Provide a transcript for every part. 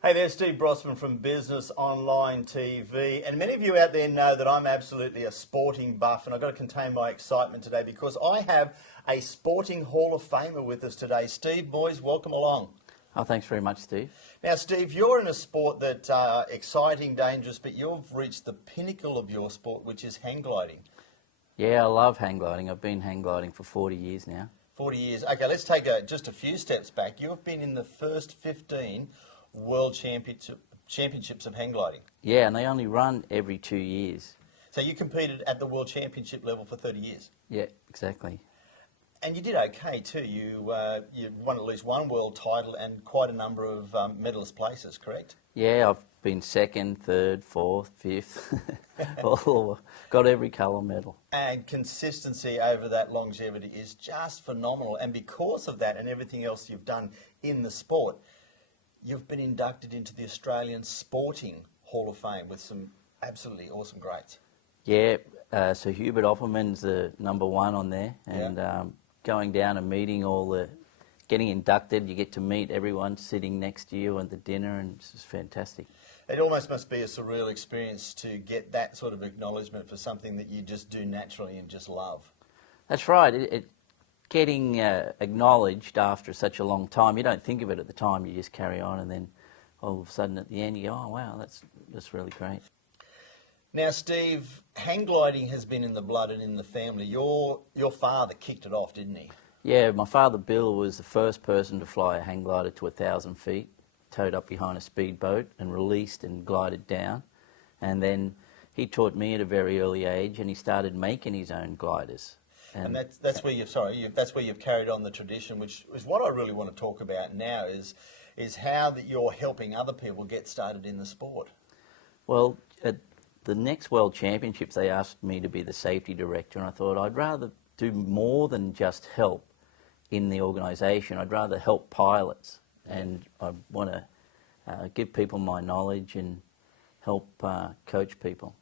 Hey there, Steve Brossman from Business Online TV. And many of you out there know that I'm absolutely a sporting buff, and I've got to contain my excitement today because I have a sporting Hall of Famer with us today. Steve Moyes, welcome along. Oh, thanks very much, Steve. Now, Steve, you're in a sport that's exciting, dangerous, but you've reached the pinnacle of your sport, which is hang gliding. Yeah, I love hang gliding. I've been hang gliding for 40 years now. 40 years. Okay, let's take just a few steps back. You've been in the first 15 World Championships of hang gliding. Yeah, and they only run every 2 years. So you competed at the World Championship level for 30 years? Yeah, exactly. And you did okay too. You won at least one world title and quite a number of medalist places, correct? Yeah, I've been second, third, fourth, fifth. Got every colour medal. And consistency over that longevity is just phenomenal. And because of that and everything else you've done in the sport, you've been inducted into the Australian Sporting Hall of Fame with some absolutely awesome greats. Yeah, so Hubert Opperman's the number one on there. And going down and meeting getting inducted, you get to meet everyone sitting next to you at the dinner, and it's just fantastic. It almost must be a surreal experience to get that sort of acknowledgement for something that you just do naturally and just love. That's right. Getting acknowledged after such a long time, you don't think of it at the time, you just carry on, and then all of a sudden at the end you go, oh wow, that's really great. Now, Steve, hang gliding has been in the blood and in the family. Your father kicked it off, didn't he? Yeah, my father Bill was the first person to fly a hang glider to 1,000 feet, towed up behind a speedboat and released and glided down. And then he taught me at a very early age, and he started making his own gliders. And that's where you've carried on the tradition, which is what I really want to talk about now, is how that you're helping other people get started in the sport. Well, at the next World Championships, they asked me to be the safety director, and I thought I'd rather do more than just help in the organisation. I'd rather help pilots, and I want to give people my knowledge and help coach people.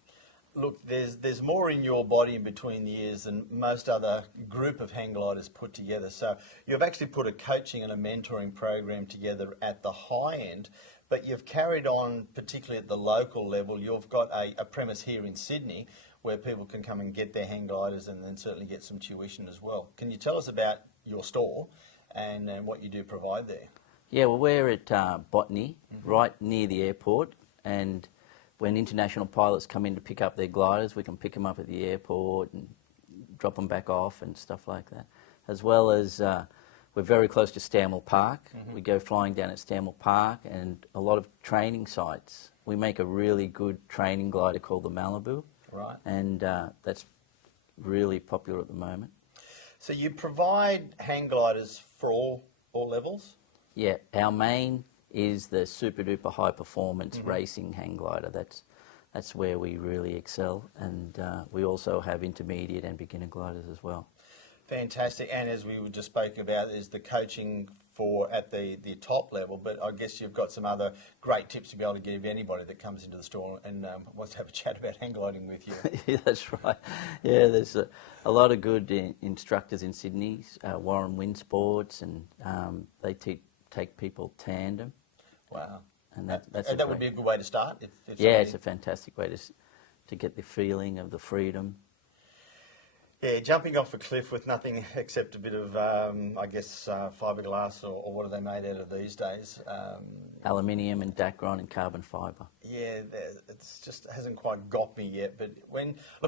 Look, there's more in your body in between the ears than most other group of hang gliders put together. So you've actually put a coaching and a mentoring program together at the high end, but you've carried on, particularly at the local level. You've got a premise here in Sydney where people can come and get their hang gliders and then certainly get some tuition as well. Can you tell us about your store and what you do provide there? Yeah, well, we're at Botany, right near the airport, and when international pilots come in to pick up their gliders, we can pick them up at the airport and drop them back off and stuff like that. As well as we're very close to Stanwell Park. We go flying down at Stanwell Park, and a lot of training sites. We make a really good training glider called the Malibu. Right. And that's really popular at the moment. So you provide hang gliders for all levels? Yeah, our main is the super duper high performance racing hang glider. That's where we really excel, and we also have intermediate and beginner gliders as well. Fantastic. And as we just spoke about, is the coaching at the top level, but I guess you've got some other great tips to be able to give anybody that comes into the store and wants to have a chat about hang gliding with you. Yeah, that's right. Yeah, there's a lot of good instructors in Sydney, Warren Wind Sports, and they take people tandem. Wow. And that would be a good way to start? Yeah, it's a fantastic way to get the feeling of the freedom. Yeah, jumping off a cliff with nothing except a bit of, fiberglass, or what are they made out of these days? Aluminium and Dacron and carbon fibre. Yeah, it's just hasn't quite got me yet. But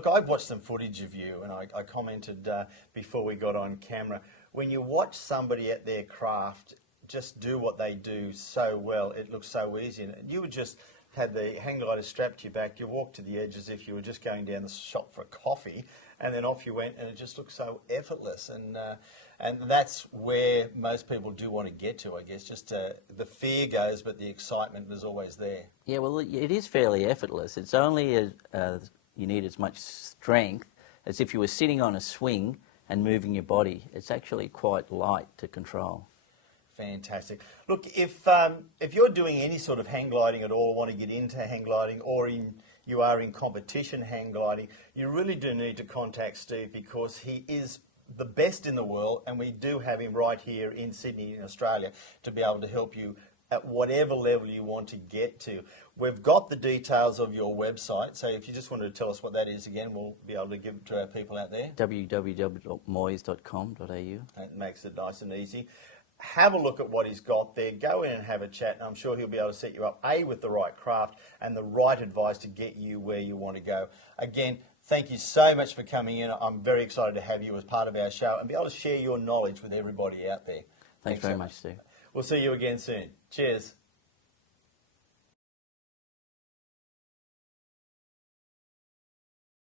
I've watched some footage of you, and I commented before we got on camera. When you watch somebody at their craft just do what they do so well, it looks so easy. And you would just had the hang glider strapped to your back, you walked to the edge as if you were just going down the shop for a coffee, and then off you went, and it just looked so effortless. And that's where most people do want to get to, I guess. Just the fear goes, but the excitement is always there. Yeah, well, it is fairly effortless. It's only you need as much strength as if you were sitting on a swing and moving your body. It's actually quite light to control. Fantastic. Look, if you're doing any sort of hang gliding at all, want to get into hang gliding, or you are in competition hang gliding, you really do need to contact Steve, because he is the best in the world, and we do have him right here in Sydney, in Australia, to be able to help you at whatever level you want to get to. We've got the details of your website, so if you just wanted to tell us what that is again, we'll be able to give it to our people out there. www.moyes.com.au. That makes it nice and easy. Have a look at what he's got there. Go in and have a chat, and I'm sure he'll be able to set you up, A, with the right craft and the right advice to get you where you want to go. Again, thank you so much for coming in. I'm very excited to have you as part of our show and be able to share your knowledge with everybody out there. Thanks very much, Steve. We'll see you again soon. Cheers.